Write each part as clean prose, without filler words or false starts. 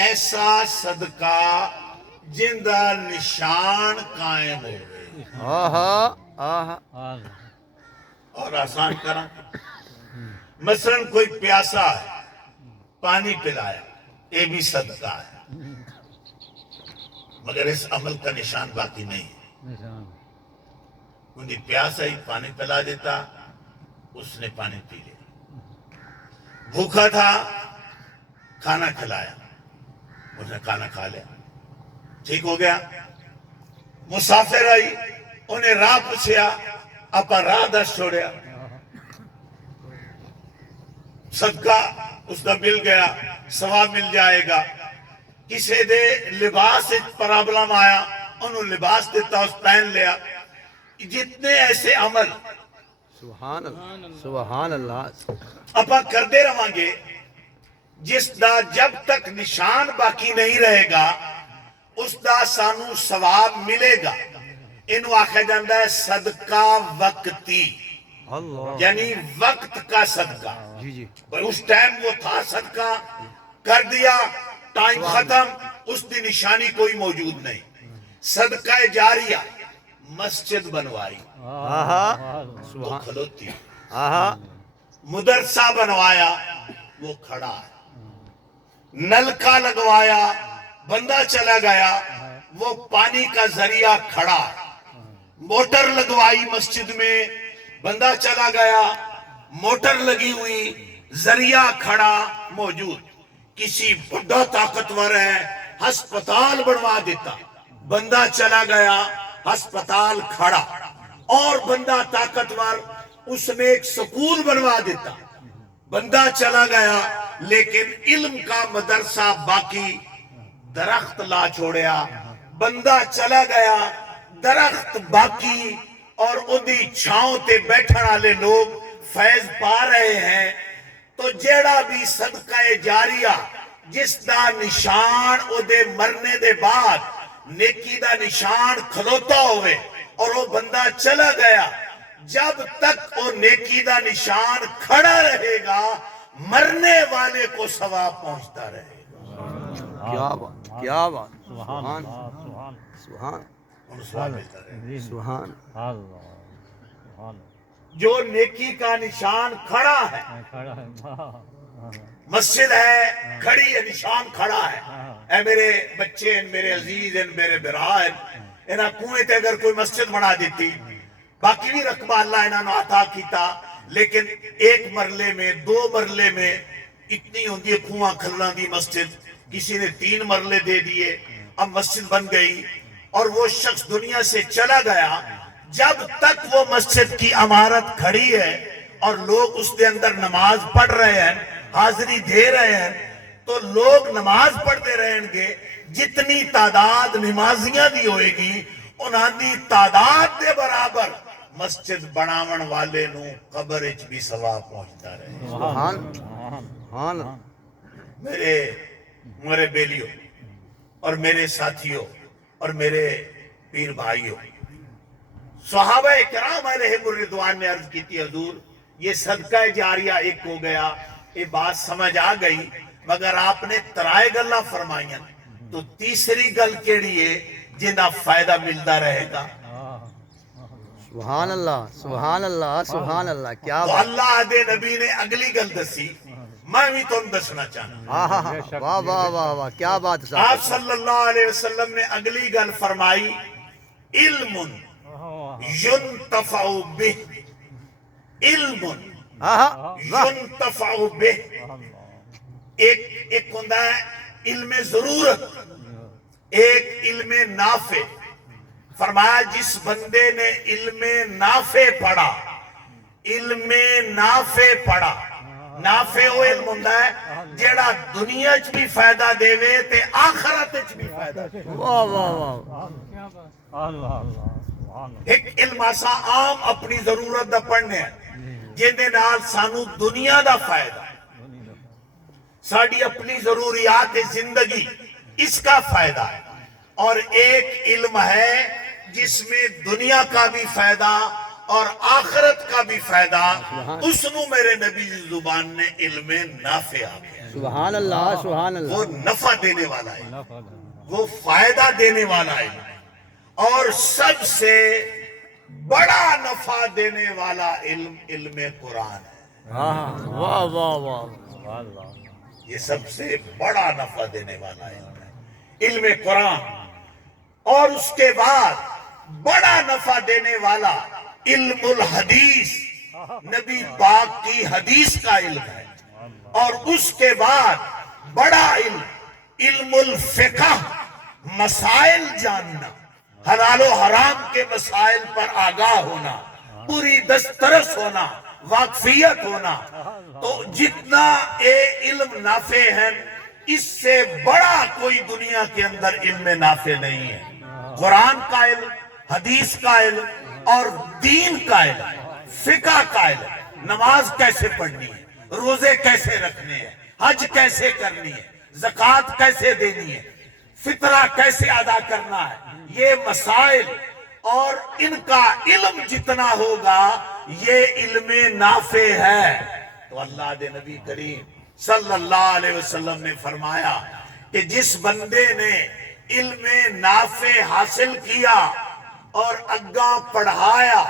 ایسا صدقہ جن دا نشان قائم ہو گئے. اور آسان کرا، مثلا کوئی پیاسا ہے، پانی پلایا، یہ بھی صدقہ ہے، مگر اس عمل کا نشان باقی نہیں ہے. انہیں پیاسا ہی پانی پلا دیتا، اس نے پانی پی لیا. بھوکا تھا، کھانا کھلایا، اس نے کھانا کھا لیا، ٹھیک ہو گیا. مسافر آئی، انہیں راہ پوچھیا، اپا راہ دس چھوڑیا، صدقہ اس کا مل گیا، ثواب مل جائے گا. کسی دے لباس پرابلم آیا، انہوں لباس دیتا، اس پہن لیا. جتنے ایسے عمل سبحان اللہ سبحان اللہ اپا کردے رہاں گے، جس دا جب تک نشان باقی نہیں رہے گا اس دا سانو ثواب ملے گا. انہوں آخر جاندہ ہے صدقہ وقتی، اللہ. یعنی وقت کا صدقہ. جی جی اس ٹائم وہ تھا، صدقہ کر دیا، ٹائم ختم، اس دی نشانی کوئی موجود نہیں. صدقہ جاریہ، مسجد بنوائی تو سبحان کھلوتی، مدرسہ بنوایا وہ کھڑا ہے، نلکا لگوایا بندہ چلا گیا وہ پانی کا ذریعہ کھڑا ہے. موٹر لگوائی مسجد میں، بندہ چلا گیا، موٹر لگی ہوئی، ذریعہ کھڑا موجود. کسی بڑا طاقتور ہے، ہسپتال بنوا دیتا، بندہ چلا گیا، ہسپتال کھڑا. اور بندہ طاقتور، اس نے ایک سکول بنوا دیتا، بندہ چلا گیا، لیکن علم کا مدرسہ باقی. درخت لا چھوڑیا، بندہ چلا گیا، درخت باقی، اور اندھی چھاؤں تے بیٹھن والے لوگ فیض پا رہے ہیں. تو جیڑا بھی صدقہ جاریہ جس دا نشان او دے مرنے دے بعد نیکی دا نشان کھلوتا ہوئے اور وہ بندہ چلا گیا، جب تک وہ نیکی دا نشان کھڑا رہے گا مرنے والے کو ثواب پہنچتا رہے گا. کیا بات کیا بات سبحان سبحان اور ثواب ملتا رہے گا. اللہ جو نیکی کا نشان کھڑا ہے، مسجد ہے کھڑی ہے، نشان کھڑا ہے. اے میرے بچے ہیں، میرے عزیز ہیں، میرے برا ہیں، انہاں کنویں تے اگر کوئی مسجد بنا دیتی، باقی بھی رقبہ اللہ انہاں نے عطا کیتا، لیکن ایک مرلے میں، دو مرلے میں اتنی ہوندی ہے کنواں کھلنا دی مسجد. کسی نے 3 مرلے دے دیے، اب مسجد بن گئی اور وہ شخص دنیا سے چلا گیا. جب تک وہ مسجد کی عمارت کھڑی ہے اور لوگ اس کے اندر نماز پڑھ رہے ہیں، حاضری دے رہے ہیں، تو لوگ نماز پڑھتے رہیں گے. جتنی تعداد نمازیاں دی ہوئے گی انہاں دی تعداد دے برابر مسجد بناون والے نو قبر اچ بھی ثواب پہنچتا رہے. سبحان سبحان میرے بیلیوں اور میرے ساتھیوں اور میرے پیر بھائیوں، صحابہ کرام علیہم الرضوان نے عرض کی تھی حضور یہ صدقہ جاریہ ایک ہو گیا، یہ بات سمجھ آ گئی، مگر آپ نے ترائے گلہ فرمائیاں، تو تیسری گل کیڑی ہے جنہا فائدہ ملتا رہے گا. سبحان اللہ سبحان اللہ سبحان اللہ. کیا تو بات اللہ دے نبی نے اگلی گل دسی، میں بھی تم دسنا چاہنا. واہ واہ واہ واہ کیا بات آپ صاحب. صلی اللہ علیہ وسلم نے اگلی گل فرمائی، علم ينتفع به، علم ينتفع به. ایک ہوندہ ہے علم ضرورت، ایک علم نافع. فرمایا جس بندے نے علم نافع پڑھا، علم نافع پڑھا، نافع وہ علم ہوندہ ہے جیڑا دنیا چ بھی فائدہ دے وے تے آخرت چ بھی فائدہ دے. واہ واہ واہ ایک علم آسا عام اپنی ضرورت دا پڑھنے ہیں جن دے نال سانو دنیا دا فائدہ، ساڑی اپنی ضروریات زندگی اس کا فائدہ ہے. اور ایک علم ہے جس میں دنیا کا بھی فائدہ اور آخرت کا بھی فائدہ، اس نو میرے نبی زبان نے علم نافع آ گیا. سبحان اللہ سبحان اللہ وہ نفع دینے والا علم، وہ فائدہ دینے والا علم، اور سب سے بڑا نفع دینے والا علم علم قرآن ہے۔ واہ واہ واہ یہ سب سے بڑا نفع دینے والا علم ہے علم قرآن، اور اس کے بعد بڑا نفع دینے والا علم الحدیث، نبی پاک کی حدیث کا علم ہے، اور اس کے بعد بڑا علم علم الفقہ، مسائل جاننا، حلال و حرام کے مسائل پر آگاہ ہونا، پوری دسترس ہونا، واقفیت ہونا۔ تو جتنا یہ علم نافع ہے، اس سے بڑا کوئی دنیا کے اندر علم نافع نہیں ہے۔ قرآن کا علم، حدیث کا علم، اور دین کا علم، فقہ کا علم، نماز کیسے پڑھنی ہے، روزے کیسے رکھنے ہیں، حج کیسے کرنی ہے، زکوٰۃ کیسے دینی ہے، فطرہ کیسے ادا کرنا ہے، یہ مسائل اور ان کا علم جتنا ہوگا یہ علم نافع ہے۔ تو اللہ دے نبی کریم صلی اللہ علیہ وسلم نے فرمایا کہ جس بندے نے علم نافع حاصل کیا اور اگاں پڑھایا،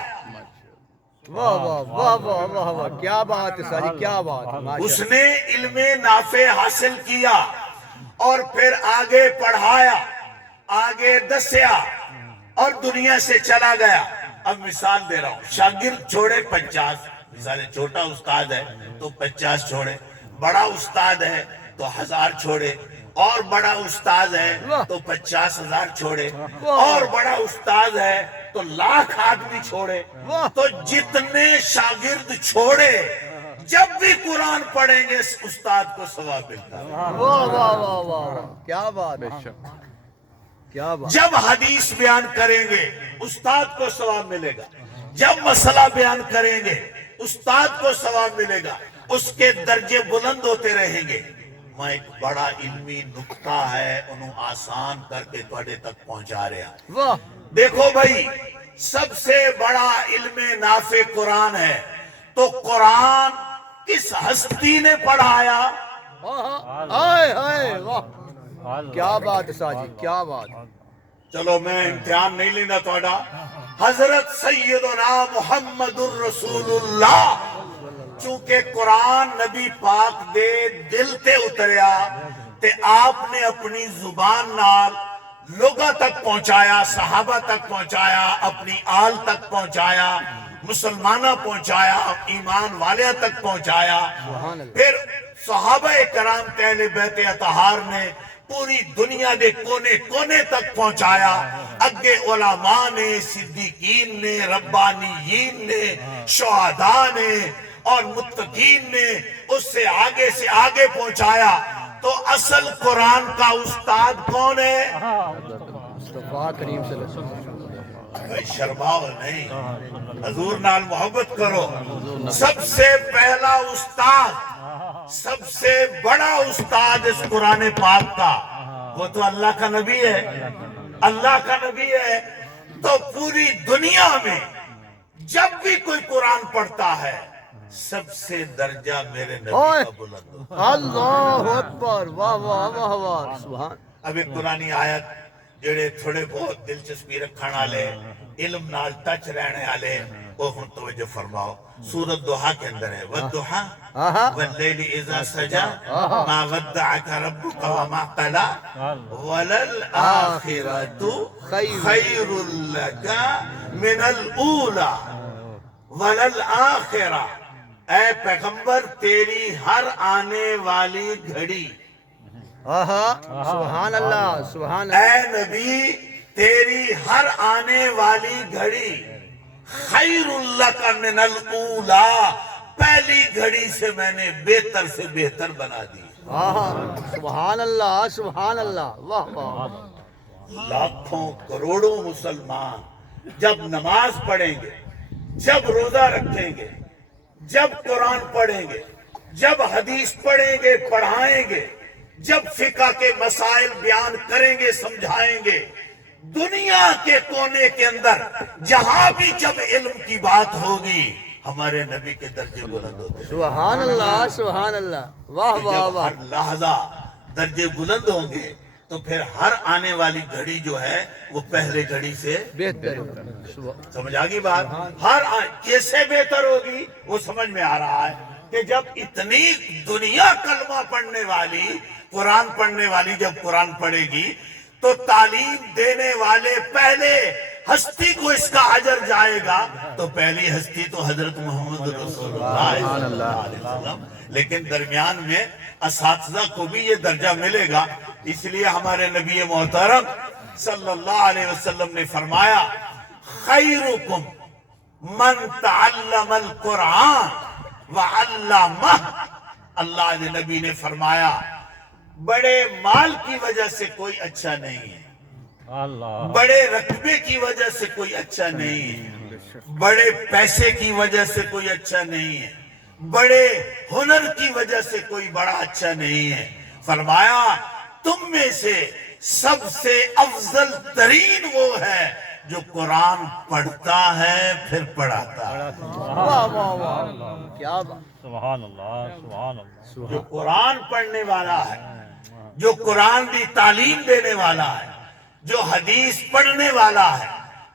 واہ واہ واہ واہ واہ واہ کیا بات ہے ساری، کیا بات ہے، اس نے علم نافع حاصل کیا اور پھر آگے پڑھایا، آگے دسیا، اور دنیا سے چلا گیا۔ اب مثال دے رہا ہوں، شاگرد چھوڑے 50، مثال چھوٹا استاد ہے تو 50 چھوڑے، بڑا استاد ہے تو 1000 چھوڑے، اور بڑا استاد ہے تو 50,000 چھوڑے، اور بڑا استاد ہے تو 1,00,000 آدمی چھوڑے۔ تو جتنے شاگرد چھوڑے، جب بھی قرآن پڑھیں گے استاد کو ثواب ملتا ہے۔ واہ واہ واہ واہ کیا بات ہے، کیا بات، جب حدیث بیان کریں گے استاد کو ثواب ملے گا، جب مسئلہ بیان کریں گے استاد کو ثواب ملے گا، اس کے درجے بلند ہوتے رہیں گے۔ میں ایک بڑا علمی نکتہ ہے انہوں آسان کر کے تواڈے تک پہنچا رہا۔ واہ دیکھو بھائی، سب سے بڑا علم نافع قرآن ہے، تو قرآن کس ہستی نے پڑھایا؟ ہائے ہائے واہ کیا بات ہے ساجی، کیا بات، چلو میں امتحان نہیں لینا تھوڑا، حضرت سیدنا محمد الرسول اللہ، چونکہ قرآن نبی پاک دے دل تے اتریا تے آپ نے اپنی زبان نال لوگاں تک پہنچایا، صحابہ تک پہنچایا، اپنی آل تک پہنچایا، مسلمانہ پہنچایا، ایمان والے تک پہنچایا، پھر صحابہ کرام اہل بیت اطہار نے پوری دنیا دے کونے کونے تک پہنچایا، اگے علماء نے، صدیقین نے، ربانیین نے، شہداء نے اور متقین نے اس سے آگے پہنچایا۔ تو اصل قرآن کا استاد کون ہے؟ مصطفیٰ کریم صلی اللہ علیہ وسلم۔ شرماؤ نہیں، حضور نال محبت کرو۔ سب سے پہلا استاد، سب سے بڑا استاد اس قرآن پاک کا وہ تو اللہ کا نبی ہے، اللہ کا نبی ہے۔ تو پوری دنیا میں جب بھی کوئی قرآن پڑھتا ہے سب سے درجہ میرے نبی کا بلند ہوتا ہے۔ اللہ اکبر، واہ واہ واہ واہ سبحان۔ اب ایک قرآنی آیت جڑے تھوڑے بہت دلچسپی رکھن والے، علم نال ٹچ رہنے والے، وہ ہن توجہ فرماؤ۔ سورۃ ضحیٰ کے اندر ہے، والضحیٰ واللیل اذا سجا ما ودعک ربک وما قلی وللآخرۃ خیر لک من الاولی وللآخرہ۔ اے پیغمبر تیری ہر آنے والی گھڑی، سبحان اللہ سبحان اللہ، اے نبی تیری ہر آنے والی گھڑی خیر لک من الاولی، پہلی گھڑی سے میں نے بہتر سے بہتر بنا دی۔ سبحان اللہ سبحان اللہ، واہ واہ، لاکھوں کروڑوں مسلمان جب نماز پڑھیں گے، جب روزہ رکھیں گے، جب قرآن پڑھیں گے، جب حدیث پڑھیں گے، پڑھائیں گے، جب فقہ کے مسائل بیان کریں گے، سمجھائیں گے، دنیا کے کونے کے اندر جہاں بھی جب علم کی بات ہوگی ہمارے نبی کے درجے بلند ہوتے ہیں۔ سبحان اللہ سبحان اللہ واہ واہ جب واہ ہر لحظہ درجے بلند ہوں گے تو پھر ہر آنے والی گھڑی جو ہے وہ پہلے گھڑی سے بہتر سمجھ آ گئی بات؟ کیسے بہتر ہوگی وہ سمجھ میں آ رہا ہے کہ جب اتنی دنیا کلمہ پڑھنے والی، قرآن پڑھنے والی جب قرآن پڑھے گی تو تعلیم دینے والے پہلے ہستی کو اس کا اجر جائے گا، تو پہلی ہستی تو حضرت محمد رسول اللہ صلی اللہ علیہ وسلم، لیکن درمیان میں اساتذہ کو بھی یہ درجہ ملے گا۔ اس لیے ہمارے نبی محترم صلی اللہ علیہ وسلم نے فرمایا خیرکم من تعلم القرآن وعلمہ۔ اللہ نے نبی نے فرمایا بڑے مال کی وجہ سے کوئی اچھا نہیں ہے، بڑے رتبے کی وجہ سے کوئی اچھا نہیں ہے، بڑے پیسے کی وجہ سے کوئی اچھا نہیں ہے، بڑے ہنر کی وجہ سے کوئی بڑا اچھا نہیں ہے۔ فرمایا تم میں سے سب سے افضل ترین وہ ہے جو قرآن پڑھتا ہے پھر پڑھاتا ہے۔ واہ واہ واہ کیا بات سبحان اللہ سبحان اللہ جو قرآن پڑھنے والا ہے، جو قرآن کی تعلیم دینے والا ہے، جو حدیث پڑھنے والا ہے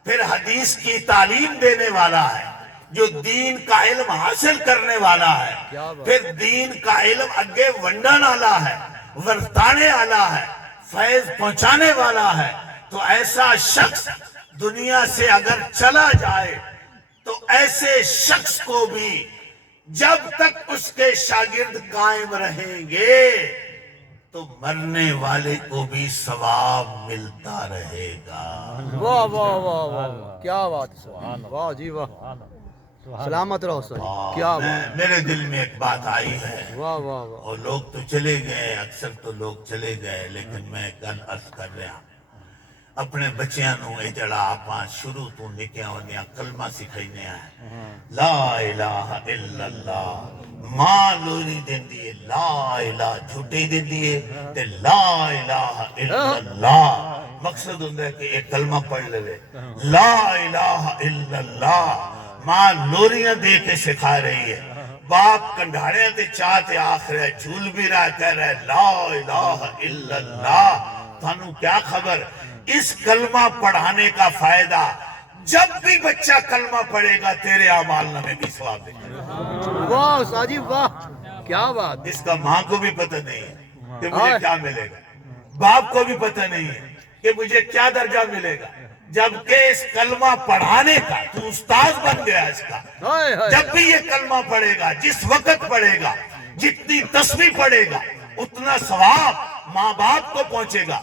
پھر حدیث کی تعلیم دینے والا ہے، جو دین کا علم حاصل کرنے والا ہے پھر دین کا علم اگے ونڈن والا ہے، ورتانے والا ہے، فیض پہنچانے والا ہے، تو ایسا شخص دنیا سے اگر چلا جائے تو ایسے شخص کو بھی جب تک اس کے شاگرد قائم رہیں گے تو مرنے والے کو بھی ثواب ملتا رہے گا۔ واہ واہ واہ واہ کیا بات ہے واہ جی واہ سلامت رہو سر کیا بات میرے دل میں ایک بات آئی ہے، واہ واہ واہ اور لوگ تو چلے گئے، اکثر تو لوگ چلے گئے، لیکن میں گل عرض کر رہا ہوں اپنے بچیاں نو اے جڑا آپاں شروع تو نکیاں ہوندیاں کلمہ سکھائینے ہیں، لا الہ الا اللہ، ماں لوری دیندی ہے لا الہ جھوٹی دیندی ہے تے لا الہ الا اللہ، مقصد ہوندہ ہے کہ ایک کلمہ پڑھ لے لا الہ الا اللہ، ماں لوریاں دے کے سکھا رہی ہے، باپ کنڈھاڑیاں تے چاہتے آخر ہے، جھول بھی رہا کہہ رہا ہے لا الہ الا اللہ۔ تھانوں کیا خبر اس کلمہ پڑھانے کا فائدہ جب بھی بچہ کلمہ پڑھے گا تیرے اعمال نامے بھی ثواب دے گا۔ واہ ساجی واہ کیا بات اس کا ماں کو بھی پتہ نہیں ہے کہ مجھے کیا ملے گا، باپ کو بھی پتہ نہیں ہے کہ مجھے کیا درجہ ملے گا، جبکہ اس کلمہ پڑھانے کا تو استاد بن گیا اس کا۔ ہائے ہائے جب بھی یہ کلمہ پڑھے گا، جس وقت پڑھے گا، جتنی تسبیح پڑھے گا اتنا ثواب ماں باپ کو پہنچے گا۔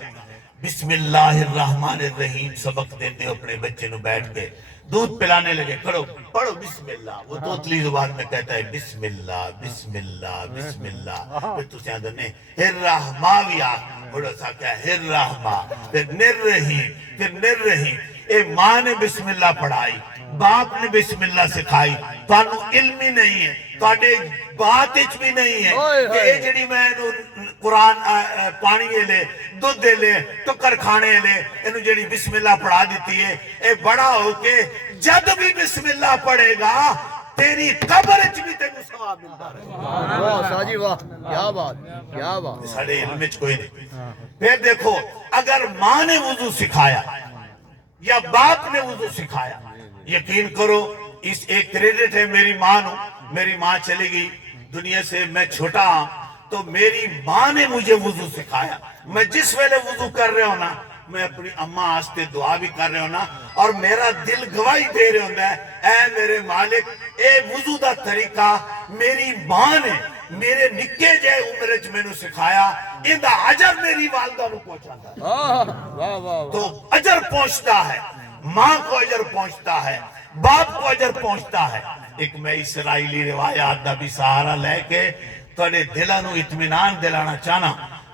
بسم اللہ الرحمن الرحیم سبق دیتے اپنے بچے نو بیٹھ کے دودھ پلانے لگے، پڑھو بسم اللہ، وہ توتلی زبان میں کہتا ہے بسم اللہ بسم اللہ بسم اللہ، پھر تو سیاں دنے الرحماویہ بڑا سا کیا الرحمہ، پھر نررحیم، پھر نررحیم۔ اے ماں نے بسم اللہ پڑھائی، باپ نے بسم اللہ سکھائی، تانوں علم ہی نہیں ہے، تاڑے بات اچ بھی نہیں ہے کہ اے جڑی میں قرآن پانی لے دودھ دے لے ٹکر کھانے لے انہوں جڑی بسم اللہ پڑھا دیتی ہے، اے بڑا ہو کے جد بھی بسم اللہ پڑھے گا تیری قبر اچ بھی تیرے ثواب ملتا رہے گا۔ واہ ساجی واہ کیا بات کیا بات ساڑھے علم اچ کوئی نہیں۔ پھر دیکھو اگر ماں نے وضو سکھایا یا باپ نے وضو سکھایا، یقین کرو اس ایک کریڈٹ ہے میری ماں نو، میری ماں چلی گئی دنیا سے، میں چھوٹا ہوں تو میری ماں نے مجھے وضو سکھایا، میں جس ویلے وضو کر رہے ہوں نا میں اپنی اماں آستے دعا بھی کر رہے ہوں نا اور میرا دل گواہی دے رہے ہوں ہے اے میرے مالک اے وضو دا طریقہ میری ماں نے میرے نکے جائے عمرچ میں نے سکھایا، ان دا عجر میری والدہ نو پہنچاتا ہے، واہ واہ تو عجر پہنچتا ہے، ماں کو عجر پہنچتا ہے، باپ کو عجر پہنچتا ہے۔ ایک میں اسرائیلی روایات دا بھی سہارا لے کے توڑے دلانو اطمینان دلانا چاہنا،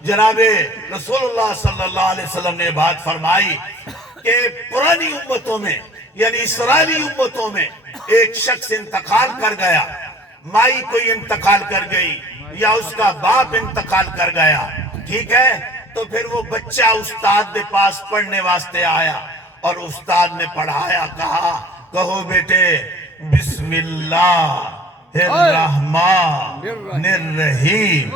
جناب رسول اللہ صلی اللہ علیہ وسلم نے بات فرمائی کہ پرانی امتوں میں یعنی اسرائیلی امتوں میں ایک شخص انتقال کر گیا، مائی کوئی انتقال کر گئی یا اس کا باپ انتقال کر گیا، ٹھیک ہے، تو پھر وہ بچہ استاد دے پاس پڑھنے واسطے آیا اور استاد نے پڑھایا، کہا کہو بیٹے بسم اللہ الرحمن الرحیم.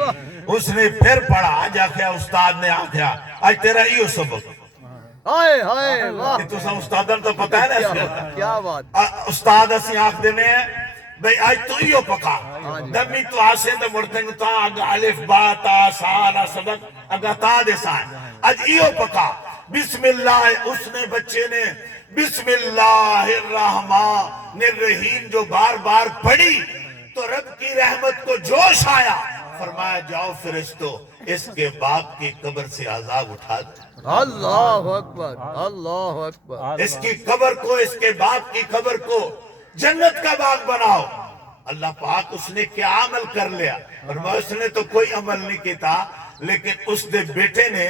اس نے پھر پڑھا. آج آخیا استاد نے آخیا آج تیرا ایو سبق ہائے ہائے واہ کہ تسا استادن تو پتہ ہے نا اس کا. کیا بات استاد اسی آخ دینے ہیں بھئی آج تو ایو پکا دمی تو آسے دے مرتنگ تا اگا الف با تا سالا سبق اگا تا دے سائن آج ایو پکا. بسم اللہ اس نے بچے نے بسم اللہ الرحمن الرحیم جو بار بار پڑھی تو رب کی رحمت کو جوش آیا. فرمایا جاؤ فرشتو اس کے باپ کی قبر سے عذاب اٹھا دو. اللہ اکبر اللہ اکبر. اس کی قبر کو اس کے باپ کی قبر کو جنت کا باغ بناؤ. اللہ پاک اس نے کیا عمل کر لیا. فرمایا اس نے تو کوئی عمل نہیں کیتا لیکن اس دے بیٹے نے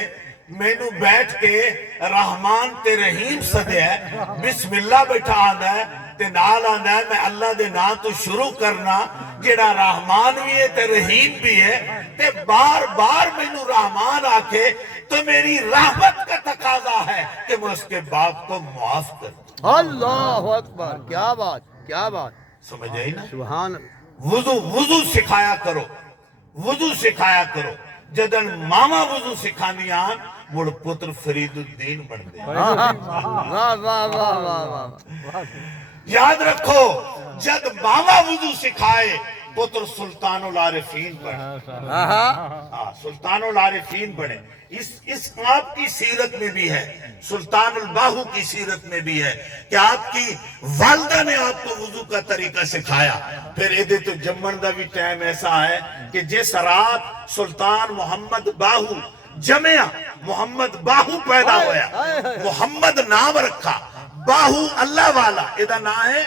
مینو بیٹھ کے رحمان تے رحیم سدے ہے بسم اللہ بیٹھا آندا ہے تے نال آندا ہے میں اللہ دے نام تو شروع کرنا جیڑا رحمان بھی ہے تے رحیم بھی ہے تے بار بار مینو رحمان آکے تو میری رحمت کا تقاضا ہے کہ میں اس کے باپ کو معاف کر دوں. اللہ اکبر. کیا بات کیا بات. سمجھ آئی نا. سبحان وضو سکھایا کرو وضو سکھایا کرو. جدن ماما وضو سکھانیاں مڑ پتر فرید الدین بن دے. واہ واہ واہ واہ واہ. یاد رکھو جد ماما وضو سکھائے پتر سلطان العارفین بنے. سلطان العارفین بنے. اس آپ کی سیرت میں بھی ہے سلطان الباہو کی سیرت میں بھی ہے کہ آپ کی والدہ نے آپ کو وضو کا طریقہ سکھایا. پھر ایدے تو جمن دا بھی ٹائم ایسا ہے کہ جس رات سلطان محمد باہو جمعہ محمد باہو پیدا ہویا محمد نام رکھا. باہو اللہ والا ایدہ نام ہے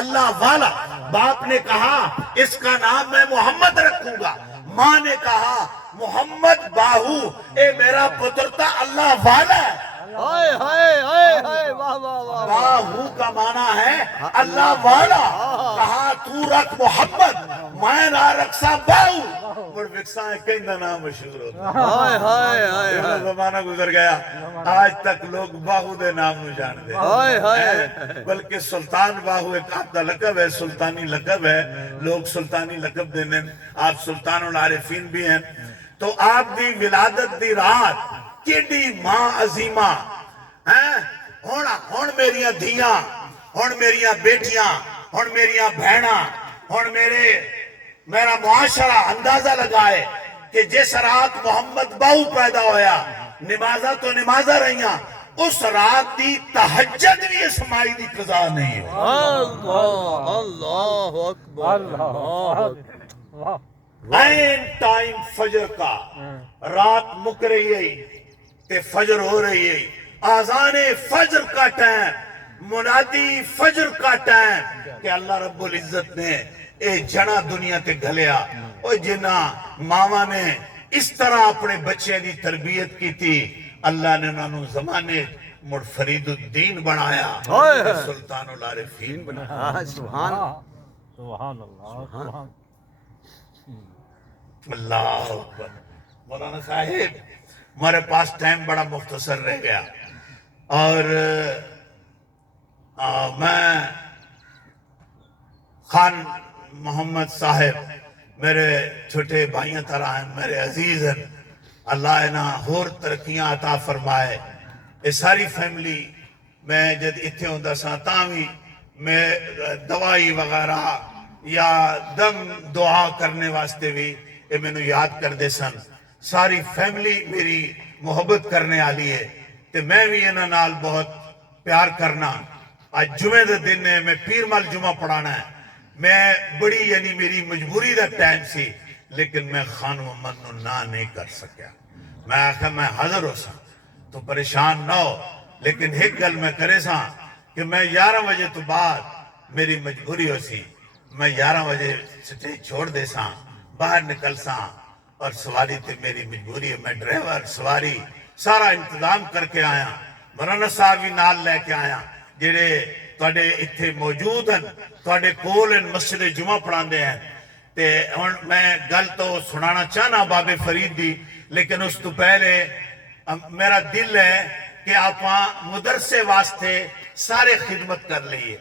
اللہ والا. باپ نے کہا اس کا نام میں محمد رکھوں گا. ماں نے کہا محمد باہو اے میرا پتر تا اللہ والا ہے. ہائے ہائے ہائے ہائے واہ واہ واہ. باہو کا معنی ہے اللہ والا. کہا تو رکھ محمد میں نہ رکھسا باہو. بڑھ وکساں کہیں دا نام مشہور ہوتا. ہائے ہائے ہائے یہ زمانہ گزر گیا آج تک لوگ باہو دے نام نو جان دے. ہائے ہائے. بلکہ سلطان باہو ایک آپ دا لقب ہے سلطانی لقب ہے. لوگ سلطانی لقب دینے آپ سلطان العارفین بھی ہیں. تو آپ دی ولادت دی رات کیڈی ماں عظیمہ ہون میریاں دھیاں ہون میریاں بیٹیاں ہون میریاں بہناں ہون میرا معاشرہ اندازہ لگائے کہ جس رات محمد باہو پیدا ہویا نمازہ تو نمازہ رہیاں اس رات دی تہجد بھی اسمائی دی قضا نہیں ہے. اللہ اللہ اکبر اللہ اکبر. این ٹائم فجر کا رات مک رہی ہے تے فجر ہو رہی ہے. آذان فجر کا ٹائم منادی فجر کا ٹائم کہ اللہ رب العزت نے اے جنا دنیا تے گھلیا. او جنا ماما نے اس طرح اپنے بچے دی تربیت کی تھی اللہ نے انہوں زمانے مڑ فرید الدین بنایا سلطان العارفین بنایا. سبحان سبحان اللہ. اللہ اکبر. مولانا صاحب ہمارے پاس ٹائم بڑا مختصر رہ گیا اور میں خان محمد صاحب میرے چھوٹے بھائیاں طرح ہیں میرے عزیز ہیں. اللہ انہاں ہور ترقیاں عطا فرمائے. یہ ساری فیملی میں جد اتھے ہوندہ سا تاوی میں دوائی وغیرہ یا دم دعا کرنے واسطے بھی یہ میں نے یاد کر دے سن. ساری فیملی میری محبت کرنے آلی ہے تے میں بھی انہاں نال بہت پیار کرنا. آج جمعہ دے دن ہے میں پیر مال جمعہ پڑھانا ہے. میں بڑی یعنی میری مجبوری دا ٹائم سی لیکن میں خان محمد نو نہ نہیں کر سکیا. میں آخر میں حاضر ہو سا تو پریشان نہ ہو لیکن ایک گل میں کرے سا کہ میں 11 بجے تو بعد میری مجبوری ہو سی. میں 11 بجے سٹیج چھوڑ دے سا باہر نکل سا اور سواری تے میری مجبوری ہے. میں ڈرائیور سواری سارا انتظام کر کے آیا. مولانا صاحب بھی نال لے کے آیا جڑے تواڈے اتھے موجود ہیں تواڈے کول ان مسجد جمعہ پڑھان دے ہیں. تے میں گل تو سنانا چاہنا بابے فرید دی لیکن اس تو پہلے میرا دل ہے کہ آپ مدرسے واسطے سارے خدمت کر لئیے.